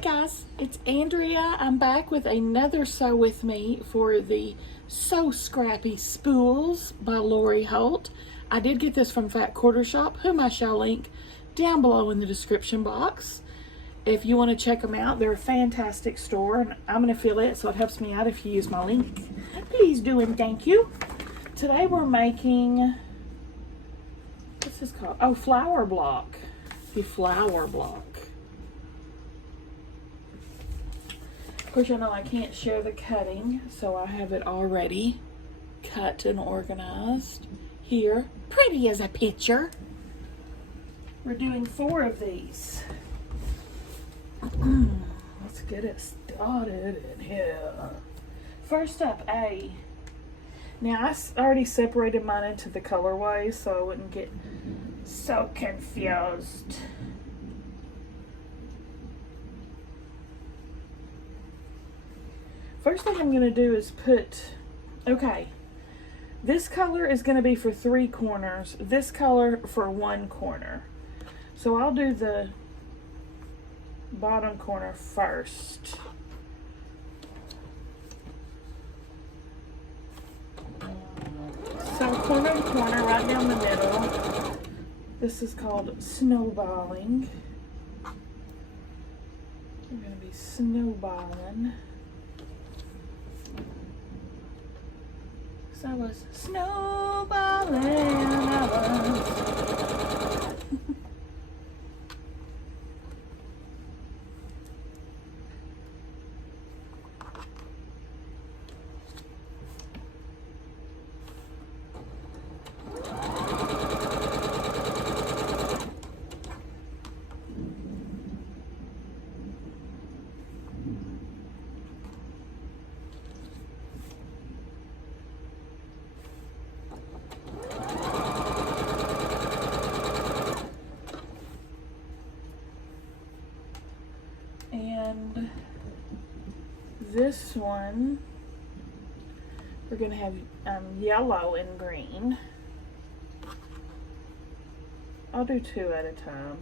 guys, it's Andrea. I'm back with another sew with me for the So Scrappy Spools by Lori Holt. I did get this from Fat Quarter Shop, whom I shall link down below in the description box. If you want to check them out, they're a fantastic store, and I'm an affiliate, so it helps me out if you use my link. Please do, and thank you. Today we're making, what's this called? Oh, flower block. The flower block. Of course, you know I can't share the cutting, so I have it already cut and organized here. Pretty as a picture. We're doing 4 of these. Let's get it started in here. First up, A. Now, I already separated mine into the colorways so I wouldn't get so confused. First thing I'm going to do is put, okay, this color is going to be for 3 corners, this color for 1 corner. So I'll do the bottom corner first. So corner to corner, right down the middle. This is called snowballing. We're going to be snowballing. So I was snowballing, I was. And this one, we're going to have yellow and green. I'll do 2 at a time.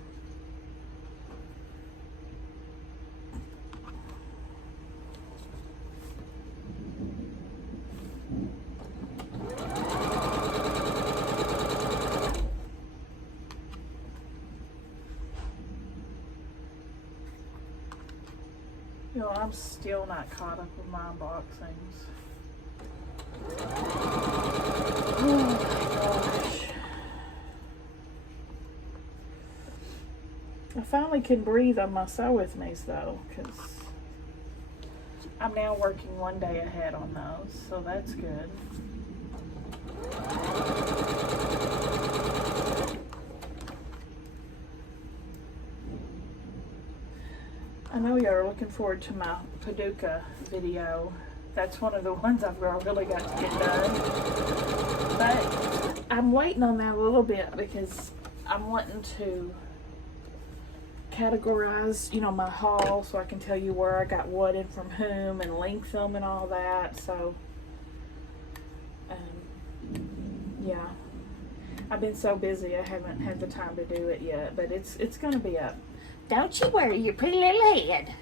You know, I'm still not caught up with my unboxings. Oh my gosh. I finally can breathe on my sew with me's though, because I'm now working 1 day ahead on those, so that's good. I know y'all are looking forward to my Paducah video. That's one of the ones I've really got to get done. But I'm waiting on that a little bit because I'm wanting to categorize, you know, my haul so I can tell you where I got what and from whom and link them and all that. So, yeah. I've been so busy I haven't had the time to do it yet, but it's going to be up. Don't you worry your pretty little head.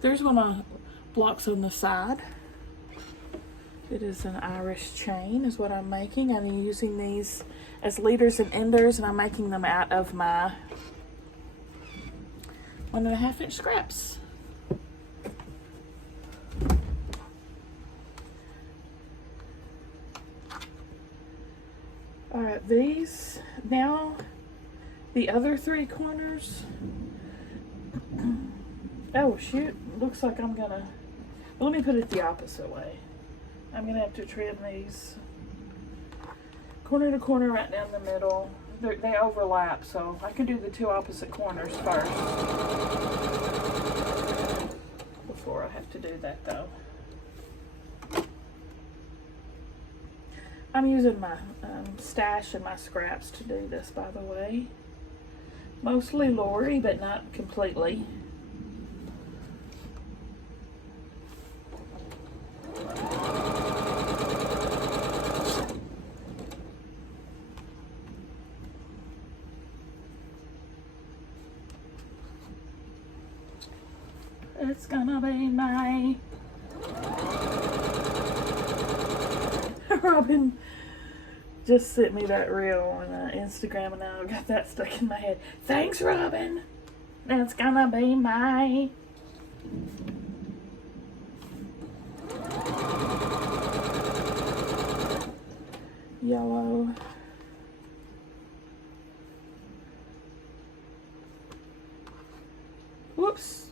There's one of the blocks on the side. It is an Irish chain is what I'm making. I'm using these as leaders and enders, and I'm making them out of my 1.5 inch scraps. Alright, these, now the other 3 corners. Oh shoot, looks like I'm gonna, well, let me put it the opposite way. I'm gonna have to trim these corner to corner right down the middle. They overlap, so I can do the 2 opposite corners first before I have to do that though. I'm using my stash and my scraps to do this, by the way. Mostly Lori, but not completely. It's gonna be my Robin just sent me that reel on Instagram, and now I've got that stuck in my head. Thanks, Robin. It's gonna be my yellow. Whoops.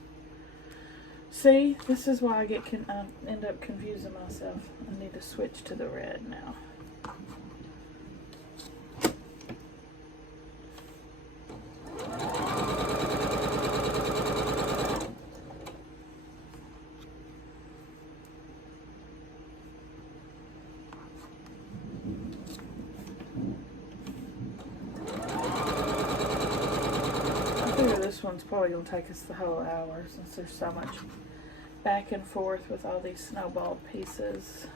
See, this is why I end up confusing myself. I need to switch to the red now. This one's probably going to take us the whole hour since there's so much back and forth with all these snowball pieces.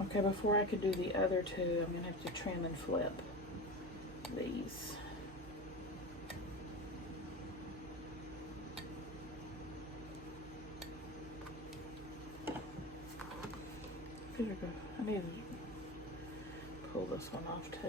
Okay, before I could do the other two, I'm going to have to trim and flip these. I need to pull this one off too.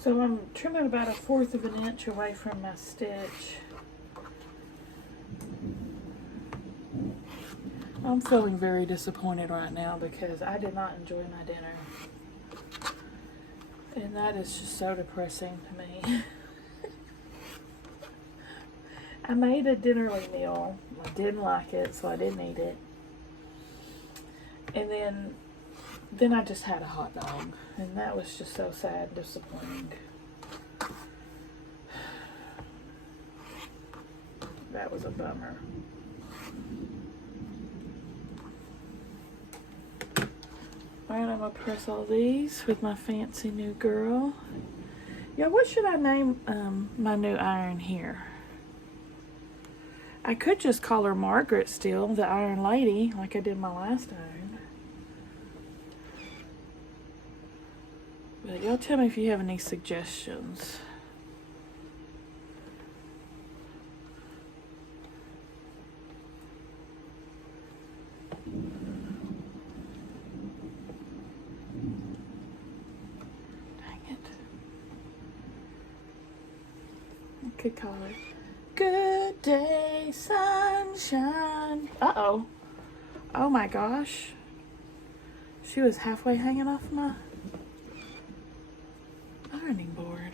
So I'm trimming about 1/4 of an inch away from my stitch. I'm feeling very disappointed right now because I did not enjoy my dinner. And that is just so depressing to me. I made a dinnerly meal. I didn't like it, so I didn't eat it. And then I just had a hot dog, and that was just so sad and disappointing. That was a bummer. Alright, I'm going to press all these with my fancy new girl. Yeah, what should I name my new iron here? I could just call her Margaret still, the Iron Lady, like I did my last iron. But y'all tell me if you have any suggestions. Dang it. I could call it Good Day Sunshine. Uh-oh. Oh my gosh. She was halfway hanging off my ironing board.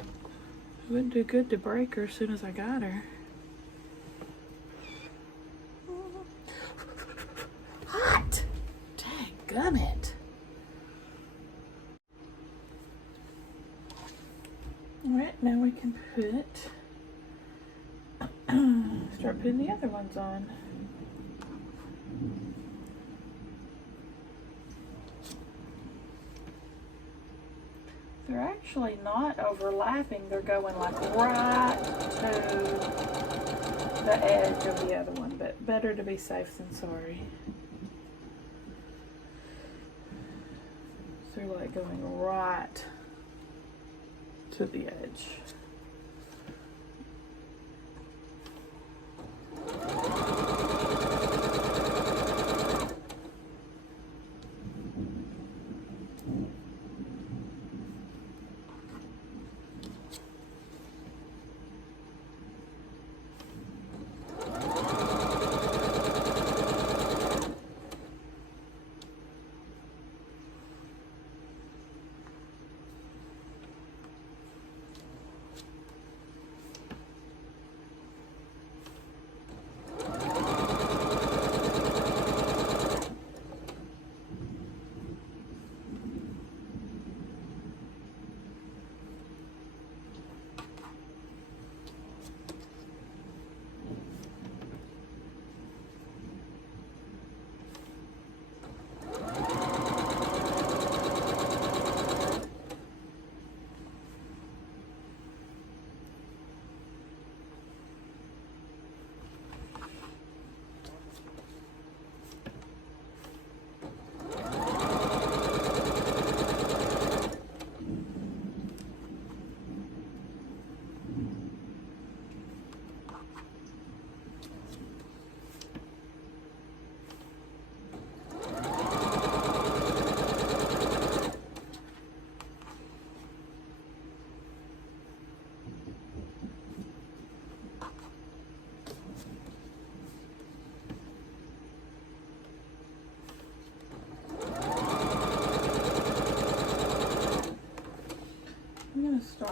It wouldn't do good to break her as soon as I got her. Hot! Dadgummit. Alright, now we can start putting the other ones on. They're actually not overlapping, they're going like right to the edge of the other one, but better to be safe than sorry. So they're like going right to the edge.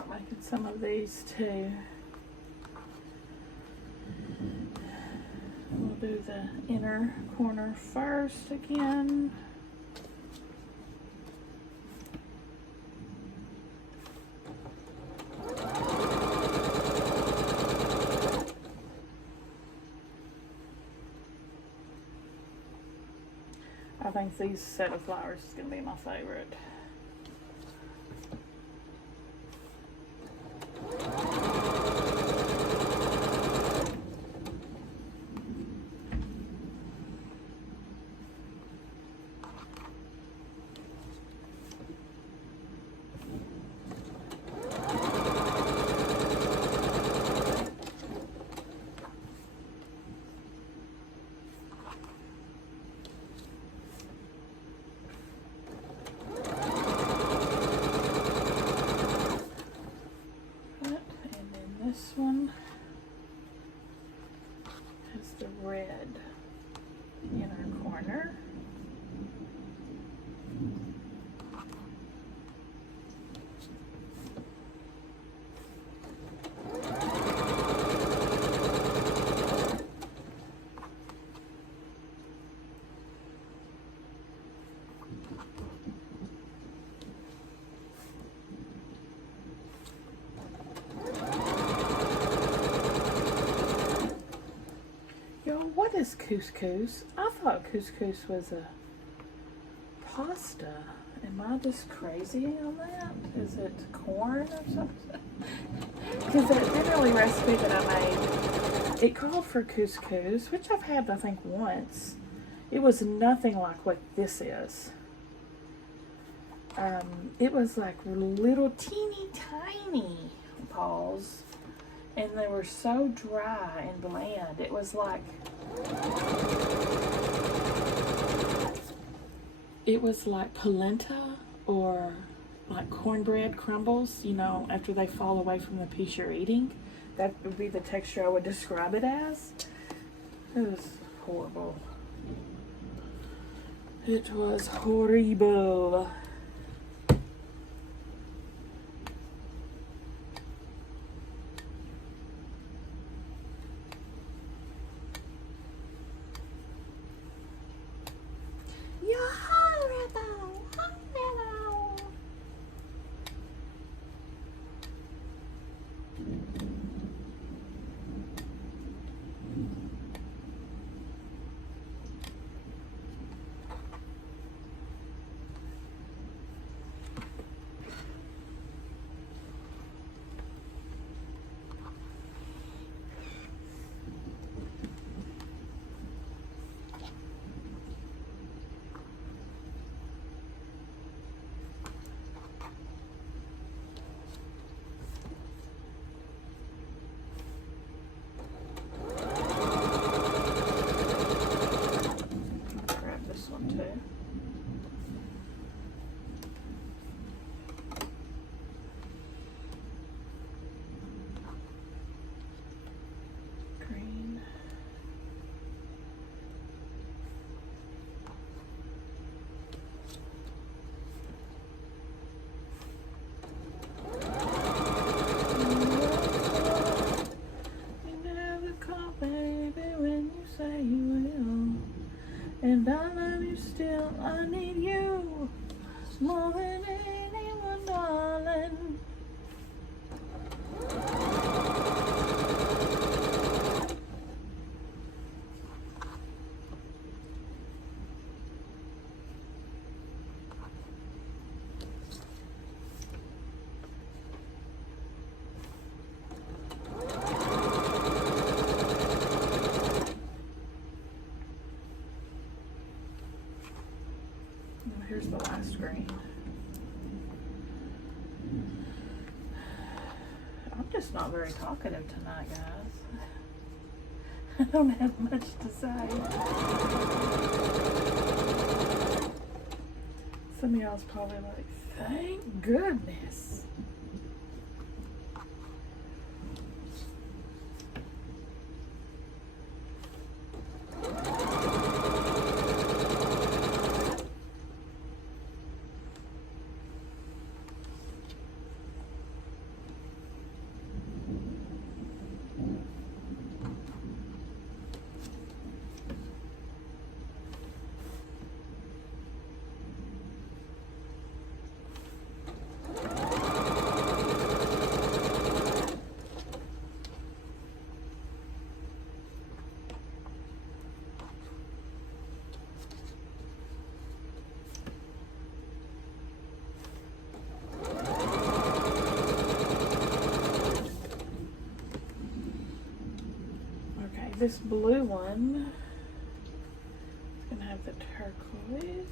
start making some of these too. We'll do the inner corner first again. I think these set of flowers is going to be my favorite. This one has the red inner corner. What is couscous? I thought couscous was a pasta. Am I just crazy on that? Is it corn or something? Because that early recipe that I made, it called for couscous, which I've had I think once. It was nothing like what this is. It was like little teeny tiny balls. And they were so dry and bland. It was like polenta or like cornbread crumbles, you know, after they fall away from the piece you're eating. That would be the texture I would describe it as. It was horrible. It was horrible. And I love you still, I need you more than anyone, darling. Here's the last green. I'm just not very talkative tonight, guys. I don't have much to say. Some of y'all's probably like, thank goodness. this blue one. It's gonna have the turquoise.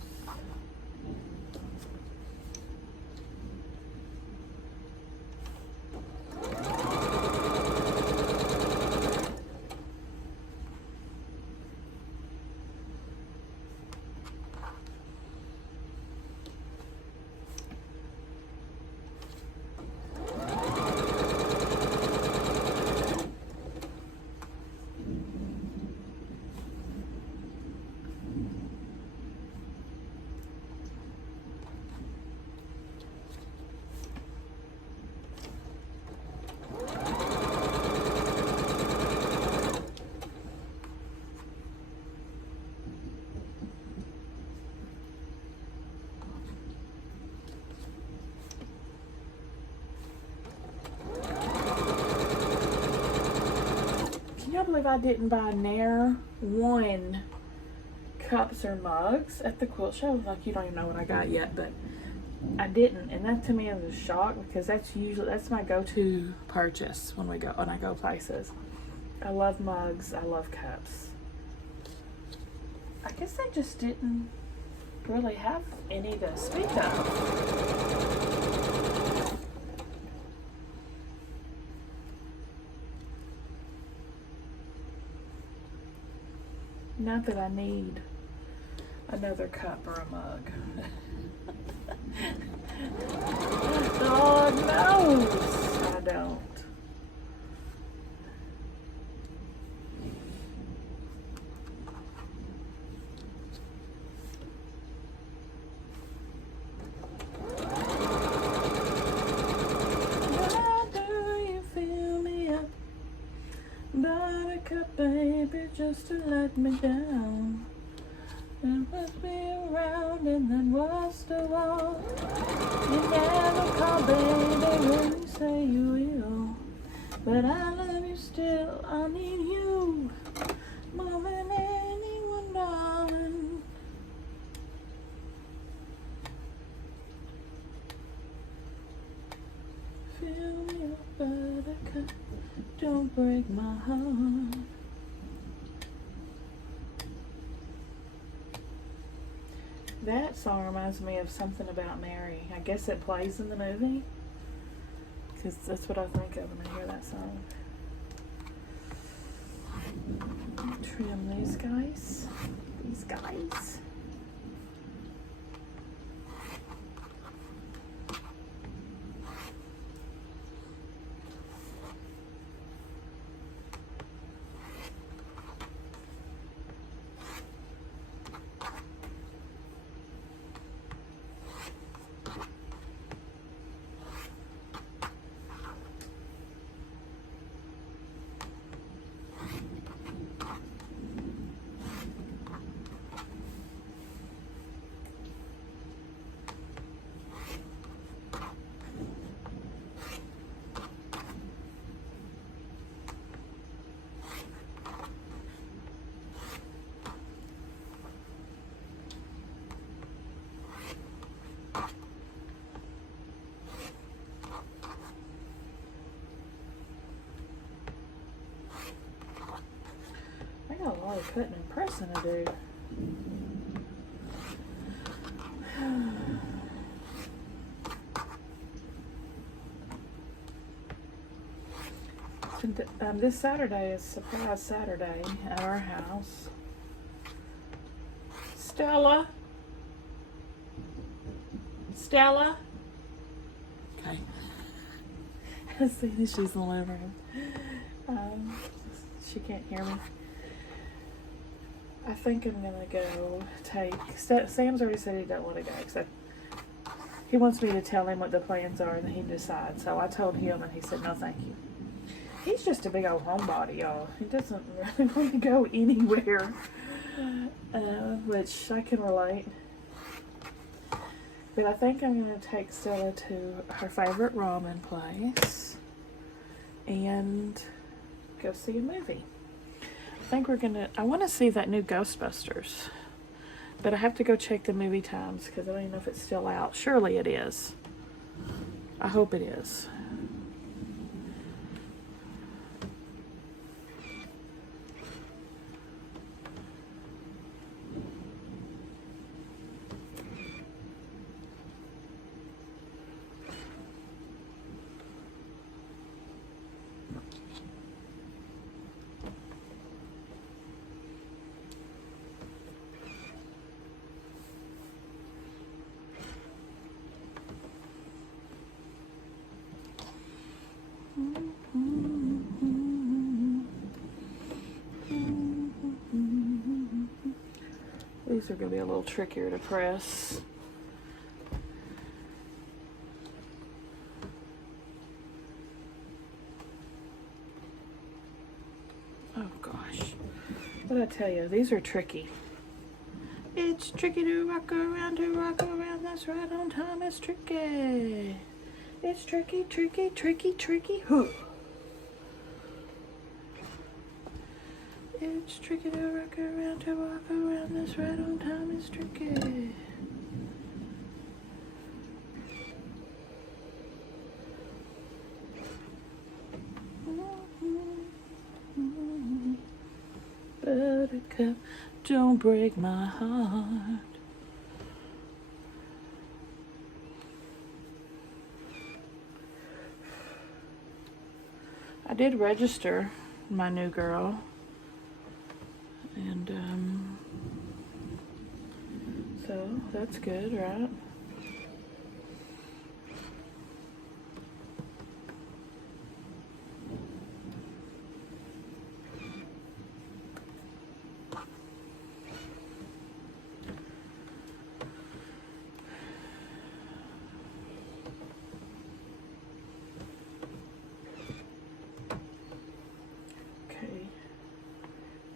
Can y'all believe I didn't buy ne'er one cups or mugs at the quilt show? Like, you don't even know what I got yet, but I didn't, and that to me is a shock because that's my go-to purchase when I go places. I love mugs, I love cups. I guess they just didn't really have any to speak of. Not that I need another cup or a mug. God knows I don't. Why do you fill me up, buttercup baby, just to let me down? And put me around, and then was the wall. You never call, baby, when you say you will. But I love you still, I need you more than anyone, darling. Fill me up, buttercup, don't break my heart. That song reminds me of Something About Mary. I guess it plays in the movie, because that's what I think of when I hear that song. Trim these guys. These guys. I got a lot of cutting and pressing to do. This Saturday is Surprise Saturday at our house. Stella? Stella? Okay. See, she's in the living room. She can't hear me. I think I'm gonna go take. Sam's already said he doesn't want to go, so he wants me to tell him what the plans are and then he decides. So I told him and he said no, thank you. He's just a big old homebody, y'all. He doesn't really want to go anywhere, which I can relate. But I think I'm gonna take Stella to her favorite ramen place and go see a movie. I want to see that new Ghostbusters, but I have to go check the movie times because I don't even know if it's still out. Surely it is. I hope it is. gonna be a little trickier to press. Oh gosh. What did I tell you? These are tricky. It's tricky to rock around, that's right on time, it's tricky. It's tricky, tricky, tricky, tricky. It's tricky to rock around, that's right on time, it's tricky. Buttercup, don't break my heart. I did register my new girl, and so that's good, right?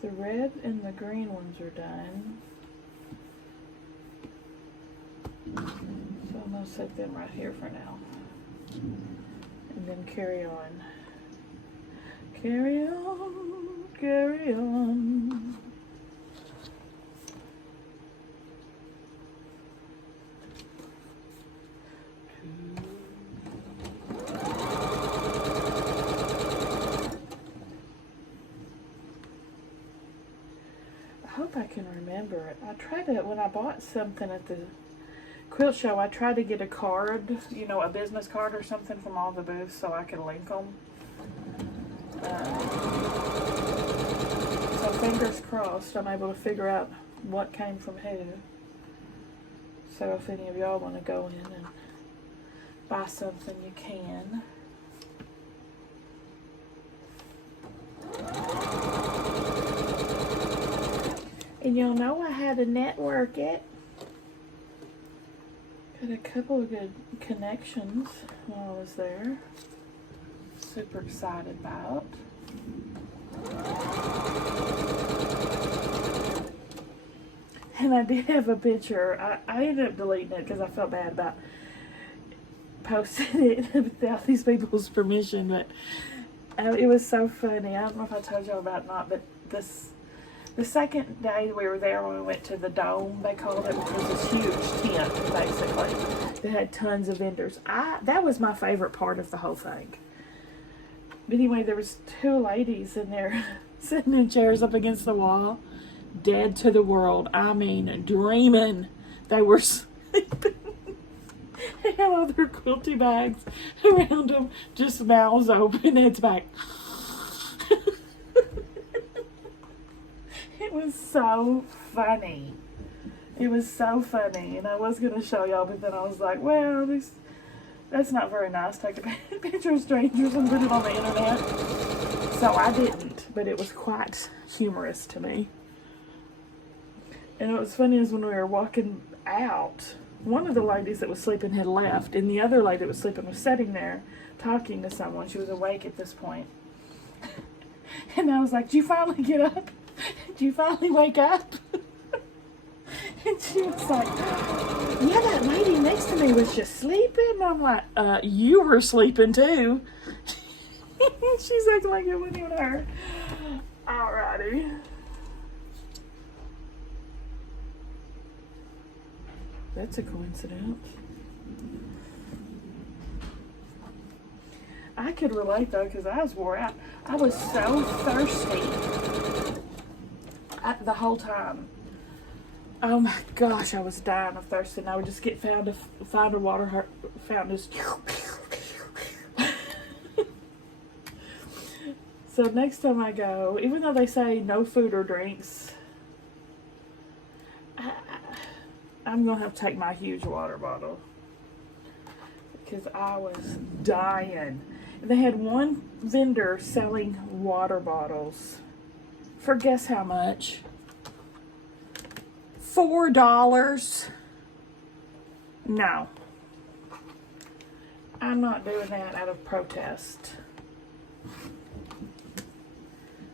The red and the green ones are done. So I'm going to set them right here for now. And then carry on. Carry on, carry on. I hope I can remember it. I tried to, when I bought something at the quilt show, I tried to get a card, you know, a business card or something from all the booths so I could link them. So fingers crossed I'm able to figure out what came from who. So if any of y'all want to go in and buy something, you can. And y'all know I had to network it. Got a couple of good connections while I was there. Super excited about. And I did have a picture. I ended up deleting it because I felt bad about posting it without these people's permission. But it was so funny. I don't know if I told y'all about it or not, but the second day we were there, when we went to the dome, they called it, which was this huge tent, basically, that had tons of vendors. That was my favorite part of the whole thing. But anyway, there was two ladies in there sitting in chairs up against the wall, dead to the world. I mean, dreaming. They were sleeping. They had all their quilty bags around them, just mouths open, heads back. It was so funny. It was so funny. And I was going to show y'all, but then I was like, well, that's not very nice. Take a picture of strangers and put it on the internet. So I didn't, but it was quite humorous to me. And what was funny is when we were walking out, one of the ladies that was sleeping had left, and the other lady that was sleeping was sitting there talking to someone. She was awake at this point. And I was like, did you finally get up? Did you finally wake up? And she was like, yeah, that lady next to me was just sleeping. And I'm like, you were sleeping too. She's acting like it wasn't even her. Alrighty. That's a coincidence. I could relate though, because I was wore out. I was so thirsty the whole time. Oh my gosh, I was dying of thirst, and I would just find a water fountain. Just so next time I go, even though they say no food or drinks, I'm gonna have to take my huge water bottle because I was dying. They had one vendor selling water bottles for guess how much? $4. No. I'm not doing that out of protest.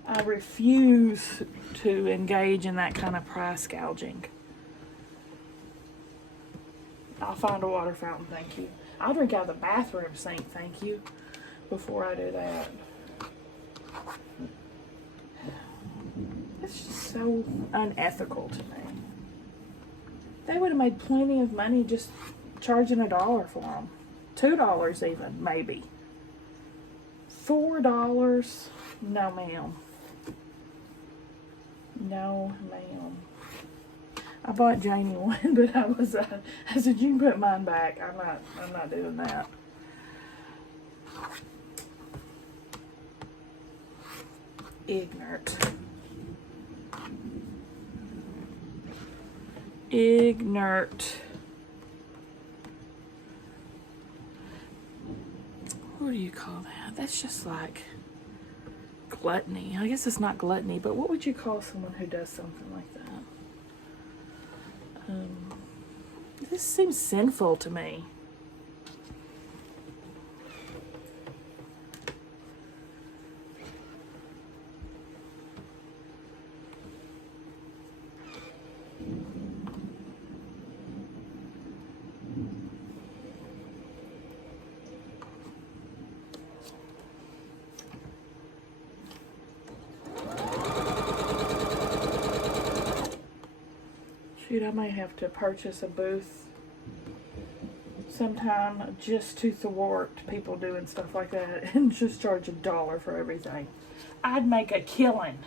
I refuse to engage in that kind of price gouging. I'll find a water fountain, thank you. I'll drink out of the bathroom sink, thank you, before I do that. It's just so unethical to me. They would have made plenty of money just charging $1 for them. $2 even, maybe. $4? No, ma'am. No, ma'am. I bought Janie one, but I said, you can put mine back. I'm not doing that. Ignorant. Ignorant. What do you call that? That's just like gluttony. I guess it's not gluttony, but what would you call someone who does something like that? This seems sinful to me. Shoot, I may have to purchase a booth sometime just to thwart people doing stuff like that and just charge $1 for everything. I'd make a killing.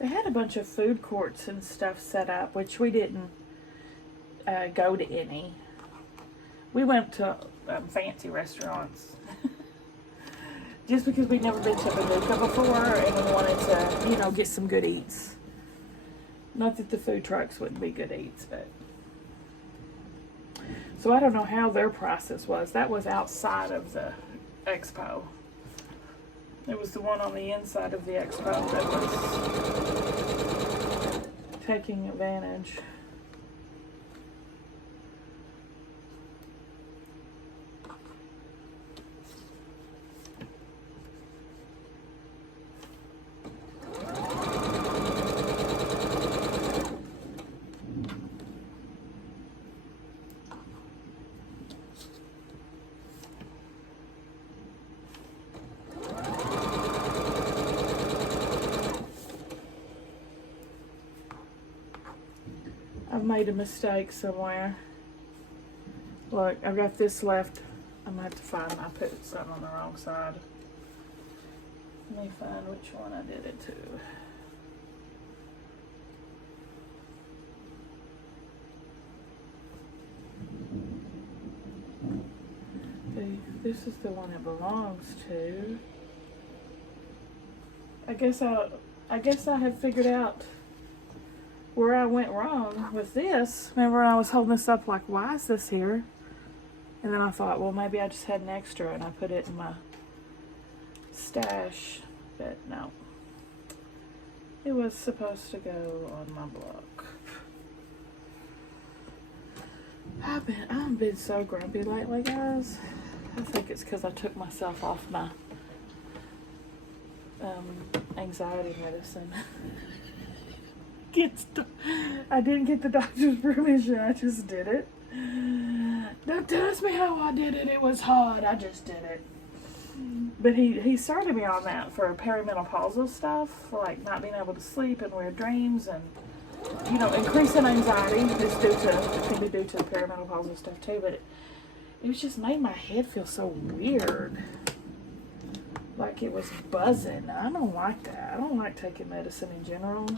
They had a bunch of food courts and stuff set up, which we didn't go to any. We went to fancy restaurants just because we'd never been to Paducah before and we wanted to, you know, get some good eats. Not that the food trucks wouldn't be good eats, but... So I don't know how their process was. That was outside of the expo. It was the one on the inside of the expo that was taking advantage. I've made a mistake somewhere. Look, I've got this left. I'm gonna have to find, I put something on the wrong side. Let me find which one I did it to. Okay, this is the one it belongs to. I guess I have figured out where I went wrong with this. Remember when I was holding this up like, why is this here? And then I thought, well, maybe I just had an extra and I put it in my stash. But no. It was supposed to go on my block. I've been so grumpy lately, guys. I think it's because I took myself off my anxiety medicine. I didn't get the doctor's permission. I just did it. Don't ask me how I did it. It was hard. I just did it. But he started me on that for perimenopausal stuff, like not being able to sleep and weird dreams and, you know, increasing anxiety is can be due to perimenopausal stuff too. But it was just made my head feel so weird. Like it was buzzing. I don't like that. I don't like taking medicine in general.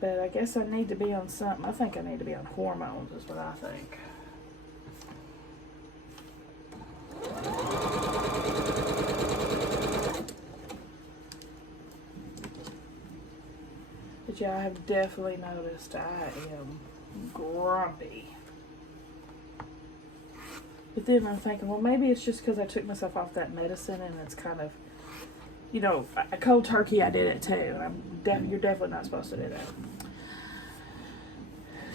But I guess I need to be on something. I think I need to be on hormones is what I think. But yeah, I have definitely noticed I am grumpy. But then I'm thinking, well, maybe it's just because I took myself off that medicine and it's kind of, you know, a cold turkey, I did it too. And you're definitely not supposed to do that.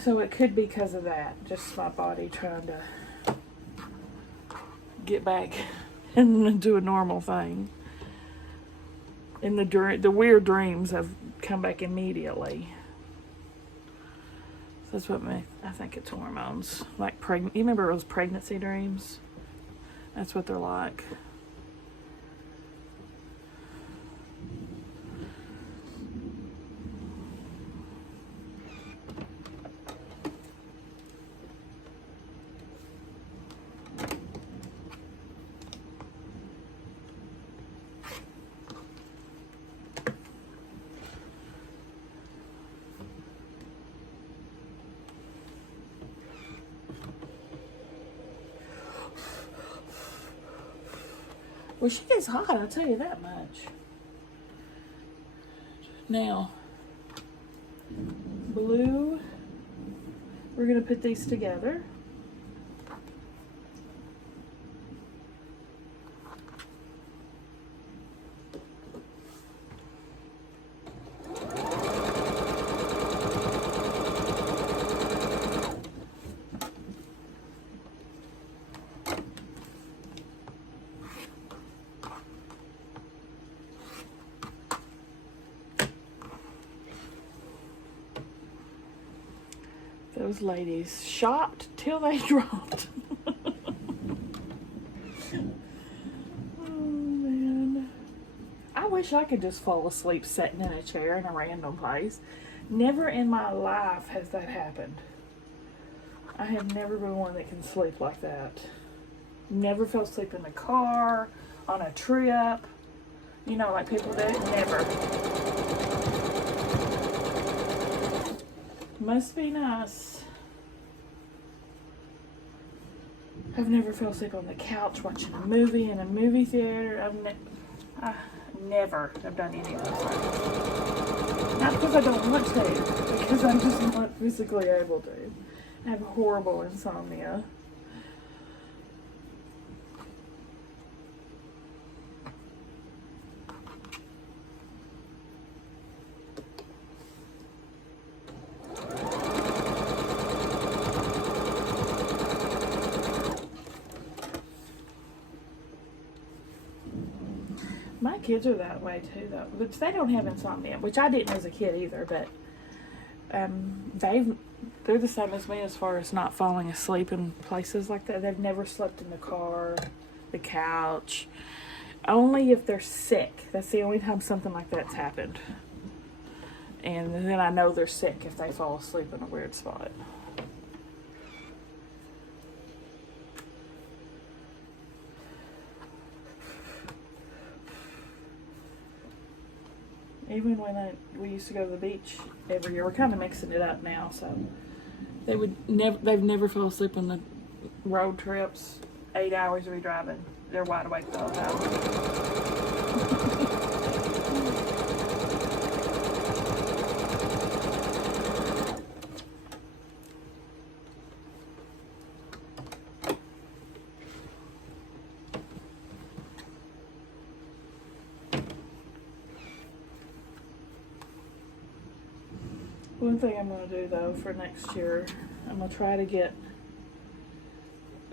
So it could be because of that. Just my body trying to get back and do a normal thing. And the weird dreams have come back immediately. So that's what I think it's hormones. Like you remember those pregnancy dreams? That's what they're like. Well, she gets hot, I'll tell you that much. Now, blue, we're going to put these together. Those ladies shopped till they dropped. Oh man. I wish I could just fall asleep sitting in a chair in a random place. Never in my life has that happened. I have never been one that can sleep like that. Never fell asleep in the car, on a trip. You know, like people do. Never. Must be nice. I've never fell asleep on the couch watching a movie in a movie theater. I never have done any of those things. Not because I don't want to, because I'm just not physically able to. I have horrible insomnia. My kids are that way too, though. Which they don't have insomnia, which I didn't as a kid either. But they're the same as me as far as not falling asleep in places like that. They've never slept in the car, the couch. Only if they're sick. That's the only time something like that's happened. And then I know they're sick if they fall asleep in a weird spot. Even when we used to go to the beach every year, we're kind of mixing it up now. So they've never fell asleep on the road trips. 8 hours we driving. They're wide awake the whole time. One thing I'm going to do though for next year, I'm going to try to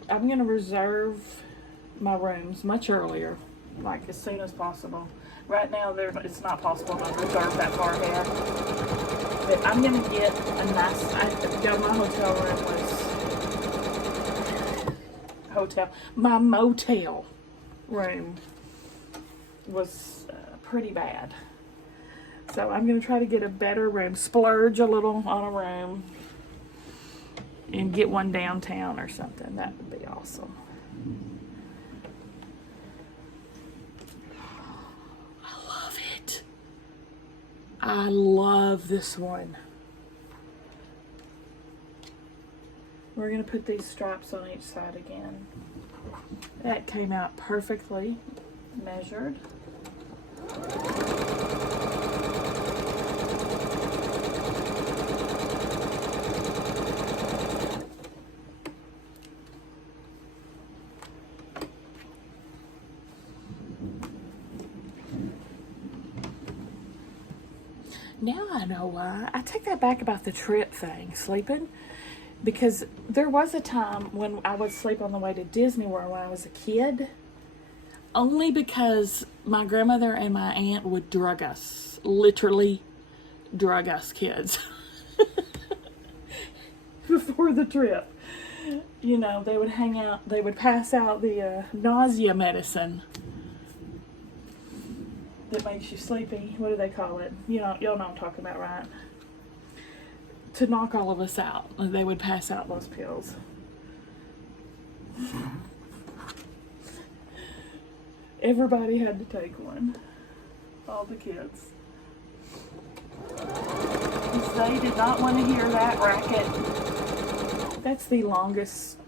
I'm going to reserve my rooms much earlier, like as soon as possible. Right now it's not possible to reserve that far ahead. But I'm going to get a nice, my hotel room was, my motel room was pretty bad. So I'm going to try to get a better room, splurge a little on a room, and get one downtown or something. That would be awesome. I love it. I love this one. We're going to put these straps on each side again. That came out perfectly measured. Now I know why. I take that back about the trip thing, sleeping. Because there was a time when I would sleep on the way to Disney World when I was a kid. Only because my grandmother and my aunt would drug us. Literally drug us kids. Before the trip. You know, they would hang out, they would pass out the nausea medicine that makes you sleepy. What do they call it? You know, y'all know what I'm talking about, right? To knock all of us out. They would pass out those pills. Everybody had to take one. All the kids. Because they did not want to hear that racket. That's the longest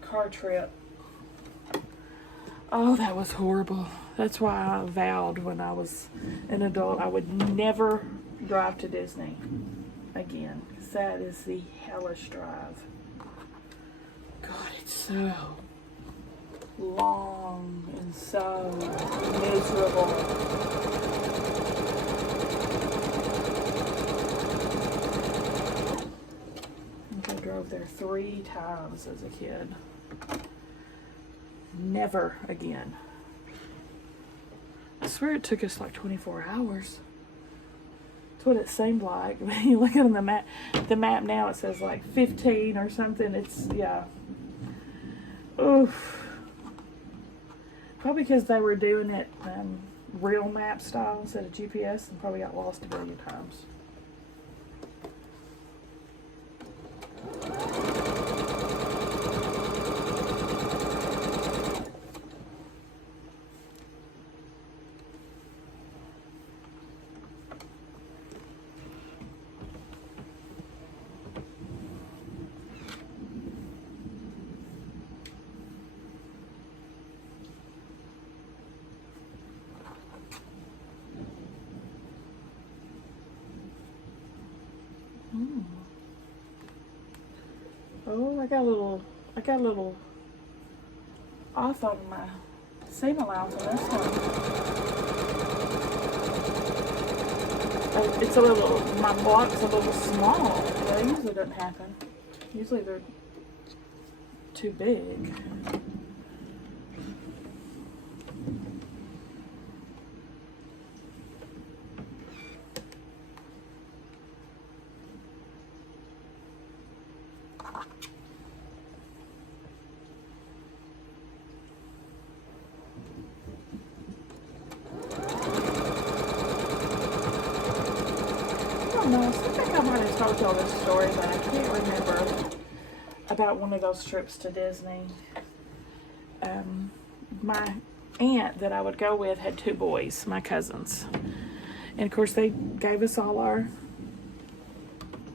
car trip. Oh, that was horrible. That's why I vowed when I was an adult I would never drive to Disney again. Because that is the hellish drive. God, it's so long and so miserable. I drove there 3 times as a kid. Never again. I swear it took us like 24 hours. That's what it seemed like. When you look at the map now, it says like 15 or something. It's, yeah. Oof. Probably because they were doing it real map style instead of GPS and probably got lost a billion times. Oh, I got a little off on my seam allowance on this one. It's a little, my block's a little small. That usually doesn't happen. Usually they're too big. No, I think I might have told y'all this story, but I can't remember about one of those trips to Disney. My aunt that I would go with had 2 boys, my cousins. And of course they gave us all our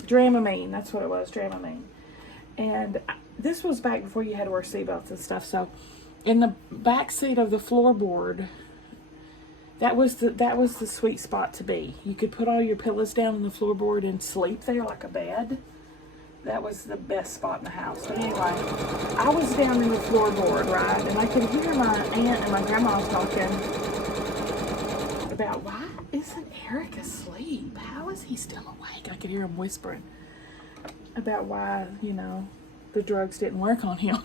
Dramamine, that's what it was, Dramamine. And this was back before you had to wear seatbelts and stuff, so in the back seat of the floorboard, that was the sweet spot to be. You could put all your pillows down on the floorboard and sleep there like a bed. That was the best spot in the house. But anyway, I was down in the floorboard, right? And I could hear my aunt and my grandma talking about, why isn't Eric asleep? How is he still awake? I could hear them whispering about why, you know, the drugs didn't work on him.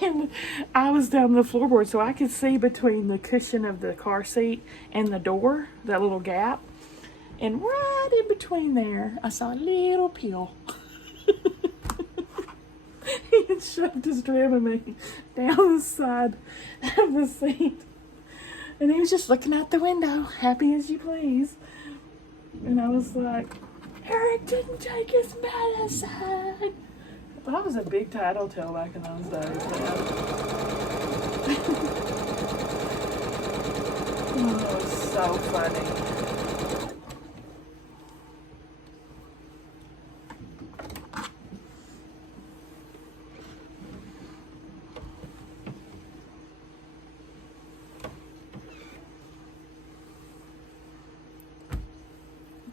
And I was down the floorboard, so I could see between the cushion of the car seat and the door, that little gap. And right in between there, I saw a little pill. He had shoved his Dramamine down the side of the seat. And he was just looking out the window, happy as you please. And I was like, Eric didn't take his medicine. But I was a big tattletale back in those days, man. Oh, it was so funny.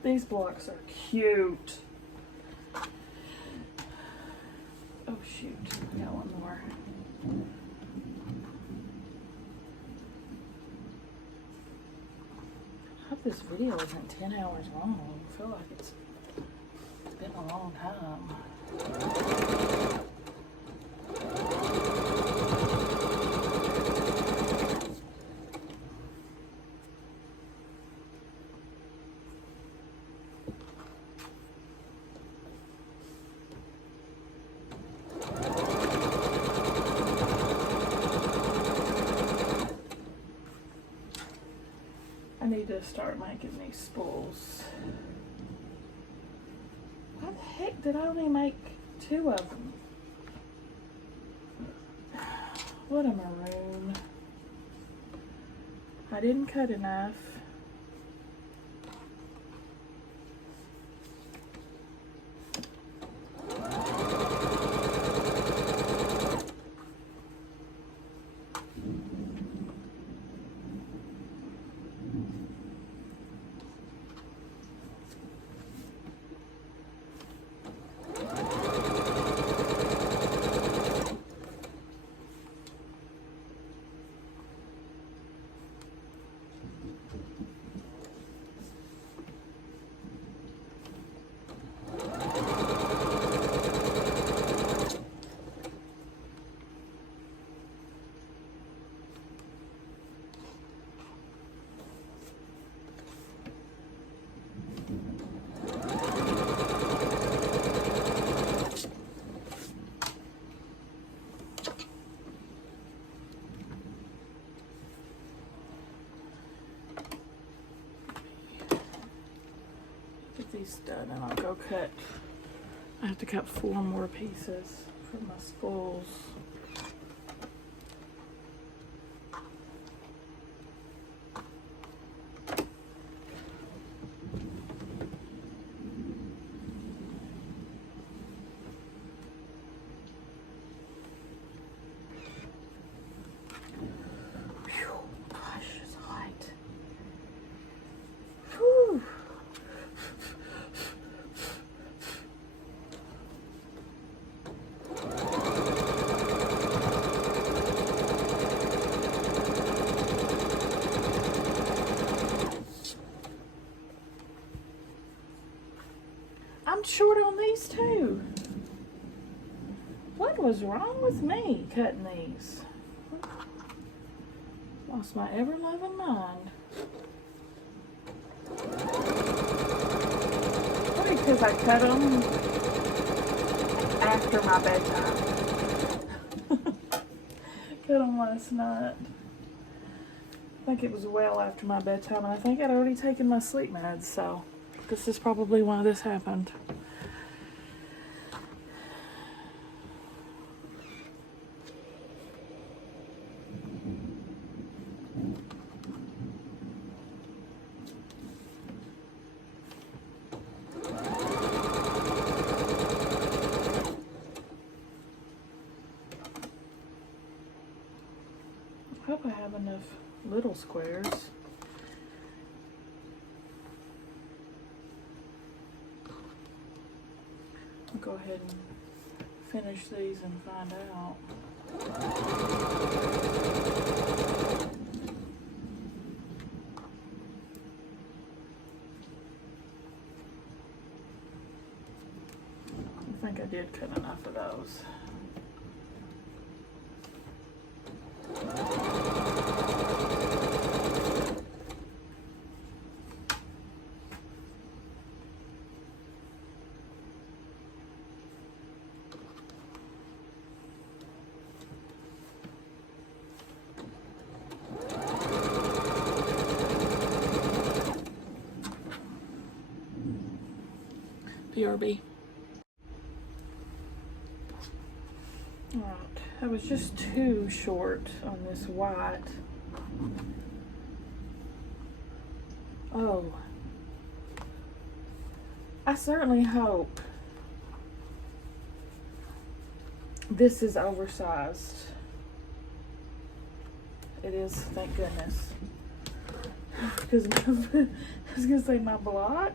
These blocks are cute. Oh shoot, I got one more. I hope this video isn't 10 hours long. I feel like it's been a long time. I need to start making these spools. Why the heck did I only make 2 of them? What a maroon. I didn't cut enough. Get these done and I'll go cut. I have to cut 4 more pieces for my spools. I'm short on these too. What was wrong with me cutting these? Lost my ever-loving mind. Probably because I cut them after my bedtime. Cut them last night. I think it was well after my bedtime, and I think I'd already taken my sleep meds, so this is probably why this happened. I hope I have enough little squares. I'll go ahead and finish these and find out. I think I did cut enough of those. BRB. Alright, I was just too short on this white. Oh. I certainly hope this is oversized. It is, thank goodness. Because I was gonna say my block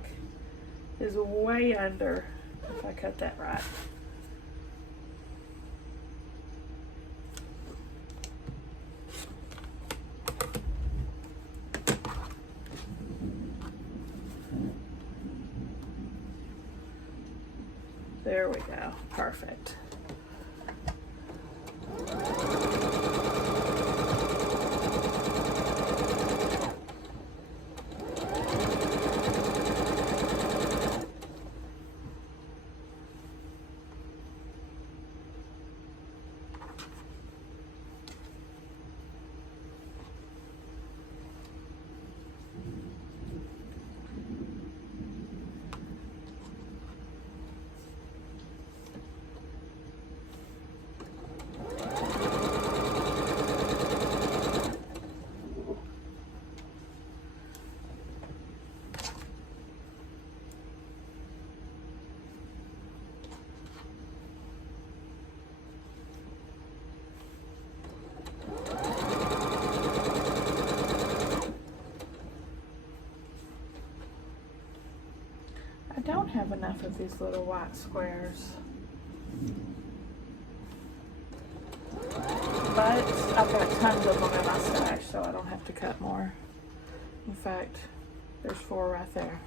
is way under, if I cut that right. There we go, perfect. I don't have enough of these little white squares, but I've got tons of them in my stash, so I don't have to cut more. In fact, there's 4 right there.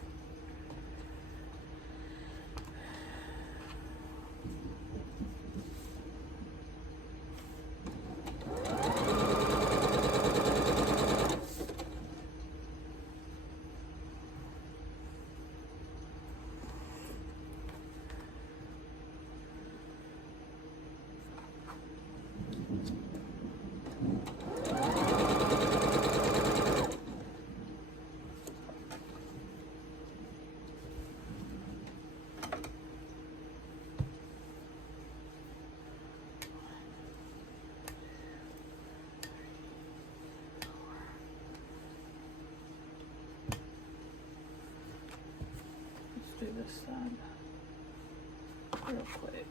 Do this side real quick.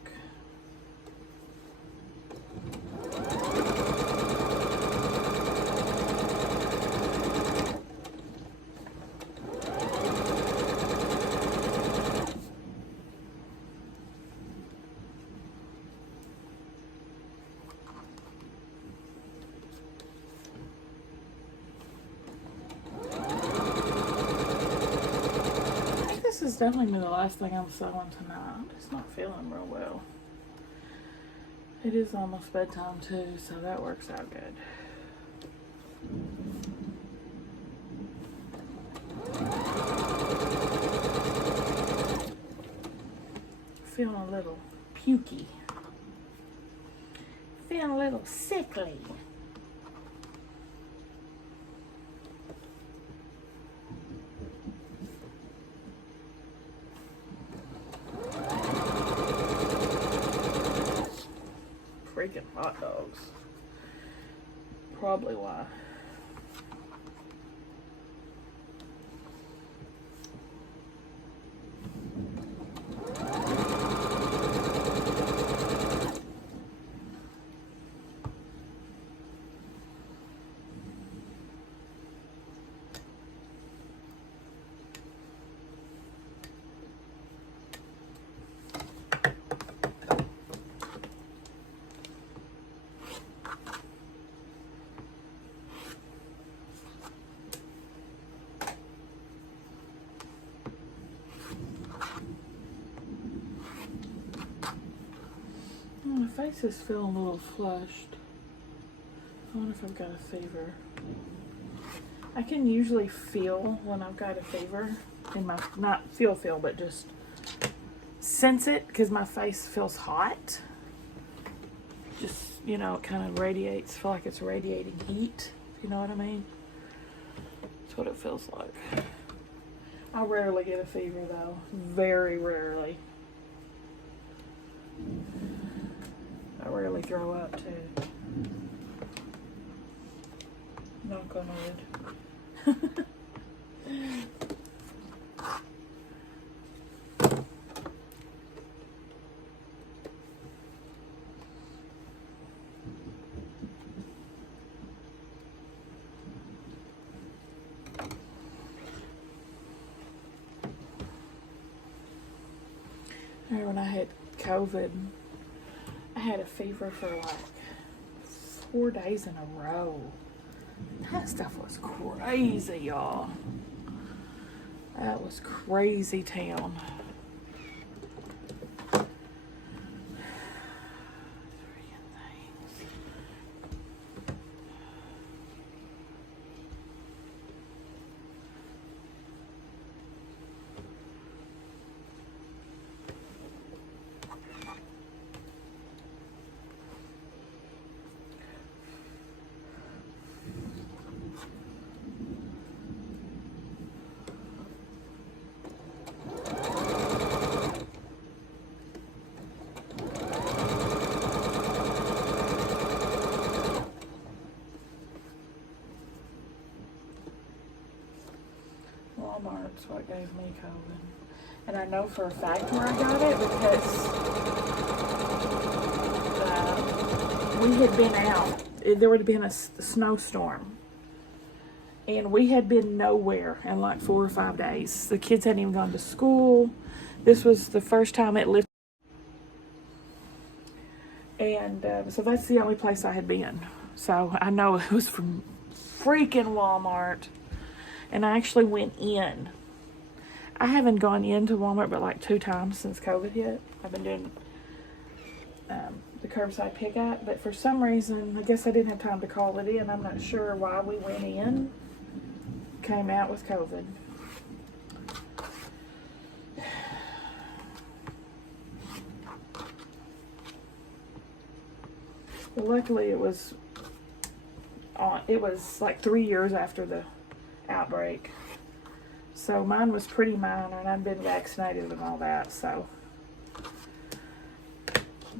This is definitely the last thing I'm sewing tonight. I'm just not feeling real well. It is almost bedtime too, so that works out good. Feeling a little pukey. Feeling a little sickly. Freaking hot dogs. Probably why. My face is feeling a little flushed. I wonder if I've got a fever. I can usually feel when I've got a fever in my, not feel, but just sense it because my face feels hot. Just, you know, it kind of radiates, feel like it's radiating heat, if you know what I mean. That's what it feels like. I rarely get a fever though, very rarely. I rarely throw up too. Knock on wood. Remember when I had COVID, I had a fever for like 4 days in a row. That stuff was crazy, y'all. That was crazy town. Walmart's what gave me COVID. And I know for a fact where I got it because we had been out. There would have been a snowstorm. And we had been nowhere in like 4 or 5 days. The kids hadn't even gone to school. This was the first time it lifted. And so that's the only place I had been. So I know it was from freaking Walmart. And I actually went in. I haven't gone into Walmart but like 2 times since COVID hit. I've been doing the curbside pickup. But for some reason, I guess I didn't have time to call it in. I'm not sure why we went in. Came out with COVID. Well, luckily it was like 3 years after the outbreak, so mine was pretty minor, and I'd been vaccinated and all that. So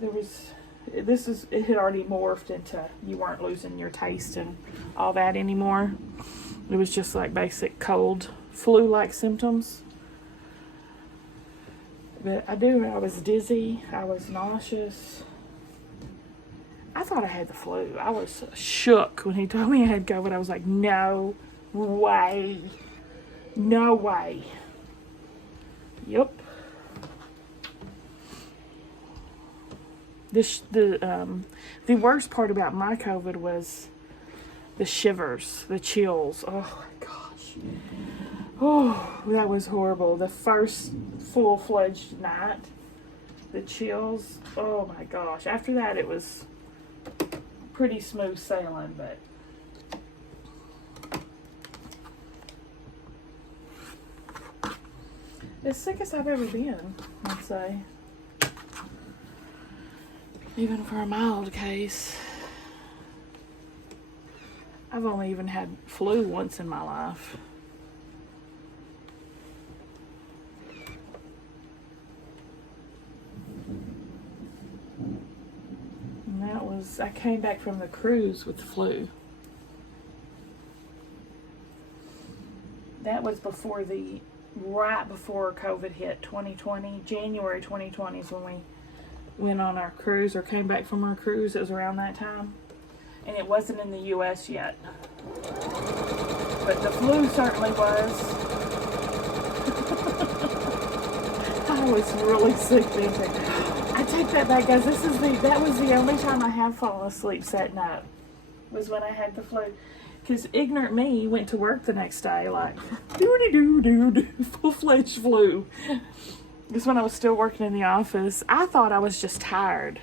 it had already morphed into you weren't losing your taste and all that anymore. It was just like basic cold, flu-like symptoms. But I was dizzy, I was nauseous. I thought I had the flu. I was shook when he told me I had COVID. I was like, no way. No way. Yep. The worst part about my COVID was the shivers, the chills. Oh my gosh. Oh, that was horrible. The first full-fledged night, the chills. Oh my gosh. After that, it was pretty smooth sailing, but the sickest I've ever been, I'd say. Even for a mild case. I've only even had flu once in my life. And that was, I came back from the cruise with the flu. That was right before COVID hit, 2020. January 2020 is when we went on our cruise or came back from our cruise. It was around that time. And it wasn't in the U.S. yet. But the flu certainly was. I was really sick then. I take that back, guys. That was the only time I have fallen asleep sitting up. Was when I had the flu. Because ignorant me went to work the next day like, doo-doo-doo-doo-doo, full-fledged flu. This when I was still working in the office. I thought I was just tired.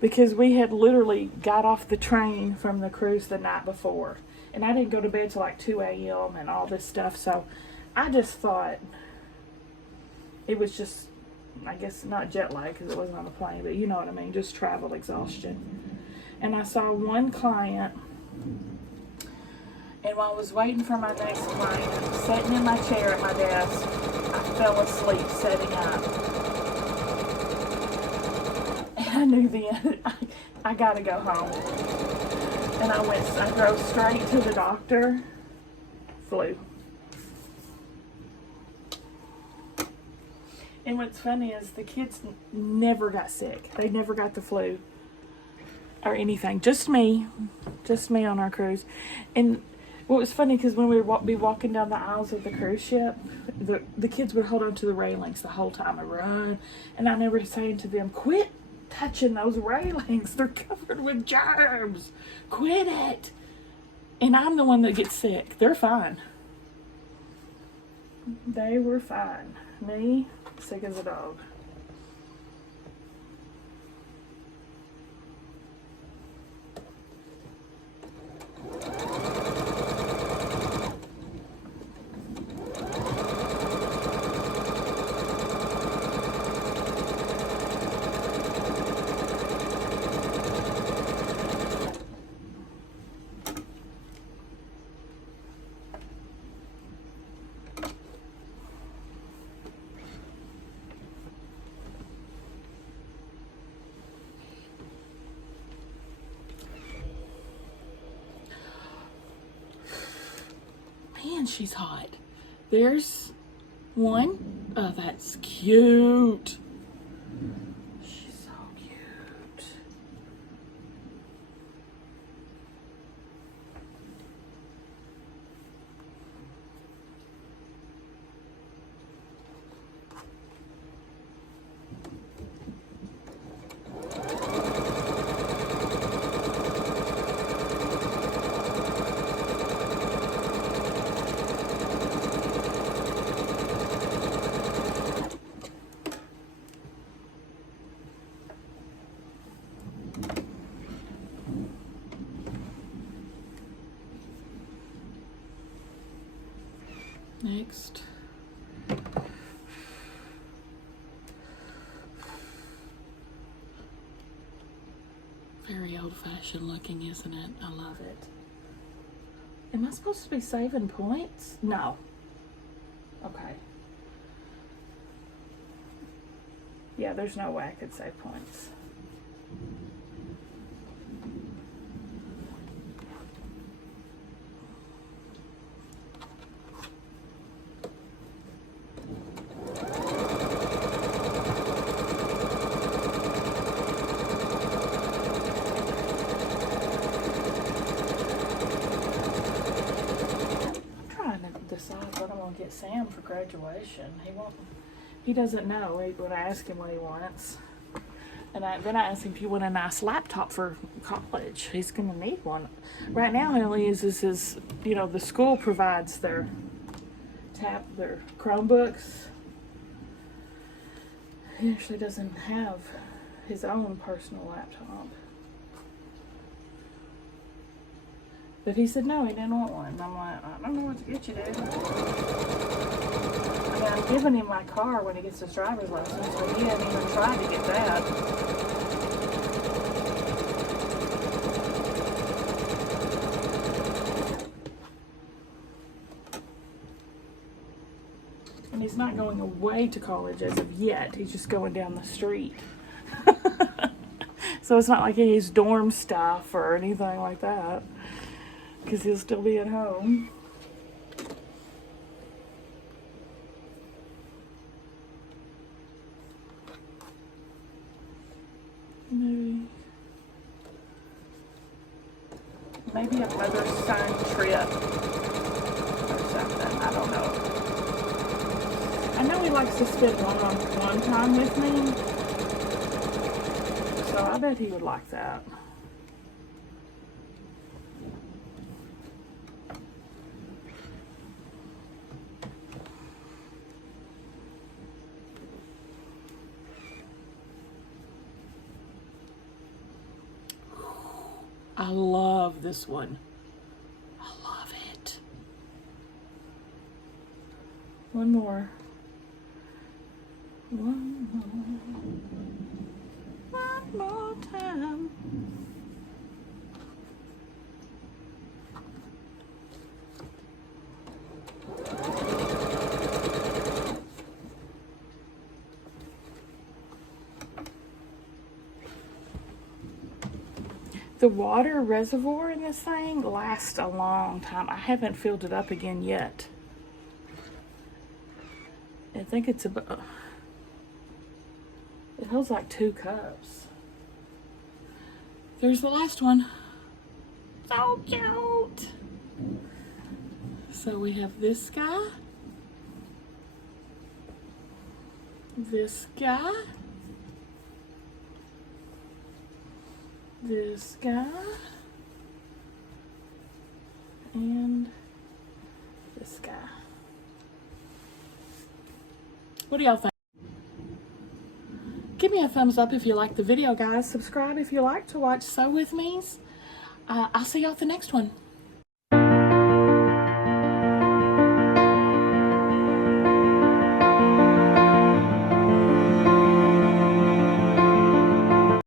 Because we had literally got off the train from the cruise the night before. And I didn't go to bed till like 2 a.m. and all this stuff. So I just thought it was just, I guess not jet lag because it wasn't on a plane, but you know what I mean, just travel exhaustion. And I saw one client, and while I was waiting for my next client, sitting in my chair at my desk, I fell asleep sitting up. And I knew then I gotta go home. And I drove straight to the doctor. Flu. And what's funny is the kids never got sick. They never got the flu or anything. Just me on our cruise. And Well, it was funny because when we would be walking down the aisles of the cruise ship, the kids would hold on to the railings the whole time and run. And I never saying to them, quit touching those railings. They're covered with germs. Quit it. And I'm the one that gets sick. They're fine. They were fine. Me, sick as a dog. Man, she's hot. There's one. Oh, that's cute. She's so cute. Next. Very old-fashioned looking, isn't it? I love it. Am I supposed to be saving points? No. Okay. Yeah, there's no way I could save points. Decide what I'm gonna get Sam for graduation. He doesn't know when I ask him what he wants. And then I asked him if he want a nice laptop for college. He's gonna need one. Right now he only uses his, the school provides their Chromebooks. He actually doesn't have his own personal laptop. But he said no, he didn't want one. And I'm like, I don't know what to get you, Dad. I mean, I'm giving him my car when he gets his driver's license, but he hadn't even tried to get that. And he's not going away to college as of yet. He's just going down the street. So it's not like he needs dorm stuff or anything like that, because he'll still be at home. Maybe a mother-son trip or something. I don't know. I know he likes to spend one-on-one time with me, so I bet he would like that. I love this one. I love it. One more. One more time. The water reservoir in this thing lasts a long time. I haven't filled it up again yet. I think it's about, it holds like 2 cups. There's the last one. So cute. So we have this guy, this guy, this guy, and this guy. What do y'all think? Give me a thumbs up if you like the video, guys. Subscribe if you like to watch Sew With Me's. I'll see y'all at the next one.